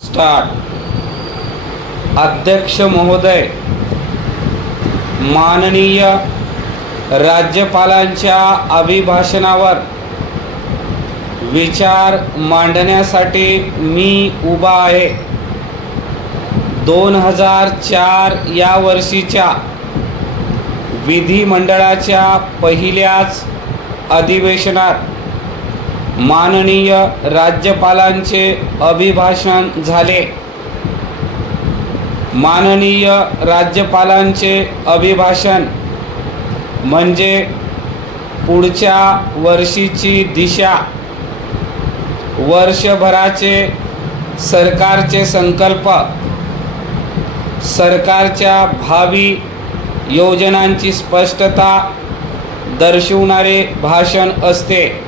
Start. अध्यक्ष महोदय माननीय राज्यपालांच्या अभिभाषणावर विचार मांडण्यासाठी मी उभा आहे. दोन हजार चार या वर्षीच्या विधिमंडळाच्या पहिल्याच अधिवेशनात माननीय राज्यपालांचे अभिभाषण झाले. माननीय राज्यपालांचे अभिभाषण म्हणजे पुढच्या वर्षीची दिशा. वर्षभराचे सरकारचे संकल्प सरकारच्या भावी योजनांची स्पष्टता दर्शवणारे भाषण असते.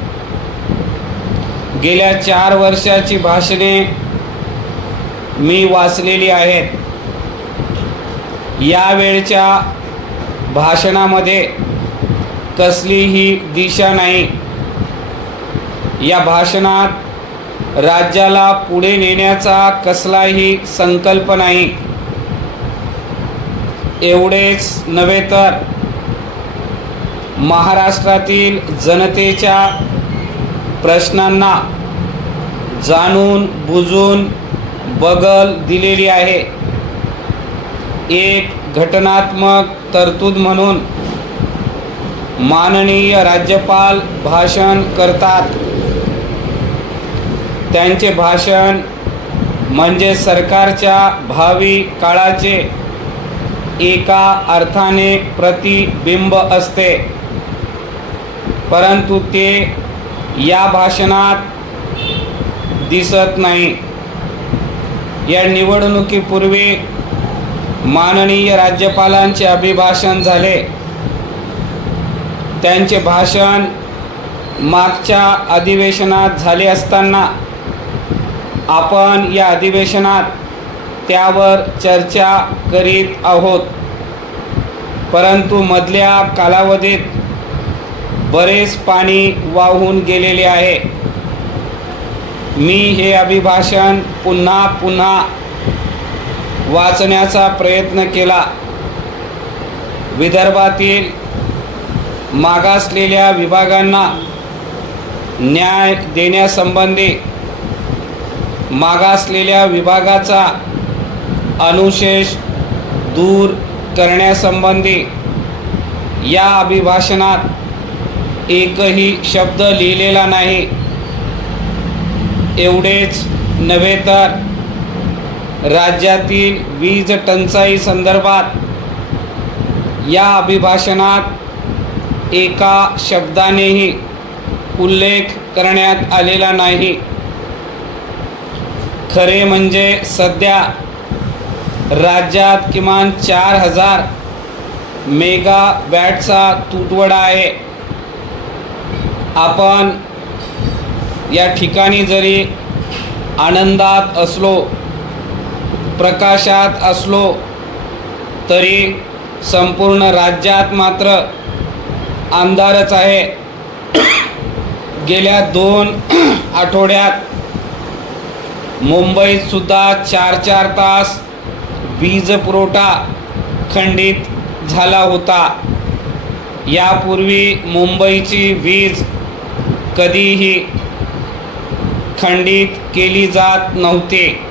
गेल्या चार वर्षाची भाषणे मी वाचलेली आहेत. यावेळच्या भाषणामध्ये कसलीही दिशा नाही. या भाषणात राज्याला पुढे नेण्याचा कसलाही संकल्प नाही. एवढेच नव्हे तर महाराष्ट्रातील जनतेच्या प्रश्नांना जाणून बुजून बगल दिलेली आहे. एक घटनात्मक तरतूद म्हणून माननीय राज्यपाल भाषण करतात. त्यांचे भाषण म्हणजे सरकारच्या भावी काळाचे एका अर्थाने प्रतिबिंब असते. परंतु ते या भाषणात दिसत नाही. या निवडणुकीपूर्वी माननीय राज्यपालांचे अभिभाषण झाले. त्यांचे भाषण मागच्या अधिवेशनात झाले असताना आपण या अधिवेशनात त्यावर चर्चा करीत आहोत. परंतु मधल्या कालावधीत बरेच पाणी वाहून गेलेले आहे. मी हे अभिभाषण पुन्हा पुन्हा वाचण्याचा प्रयत्न केला. विदर्भातील मागासलेल्या विभागांना न्याय देण्यासंबंधी मागासलेल्या विभागाचा अनुशेष दूर करण्यासंबंधी या अभिभाषणात एकही शब्द लिहिलेला नाही. एवढेच नव्हे तर राज्यातील वीज टंचाई संदर्भात या अभिभाषणात एका शब्दानेही उल्लेख करण्यात आलेला नाही. खरे म्हणजे सध्या राज्यात किमान चार हजार मेगा वॅटचा तुटवडा आहे. आपण या ठिकाणी जरी आनंदात असलो प्रकाशात असलो तरी संपूर्ण राज्यात मात्र अंधारच आहे. गेल्या दोन आठवड्यात मुंबईतसुद्धा चार चार तास वीज पुरवठा खंडित झाला होता. यापूर्वी मुंबईची वीज कधीही खंडित केली जात नव्हते.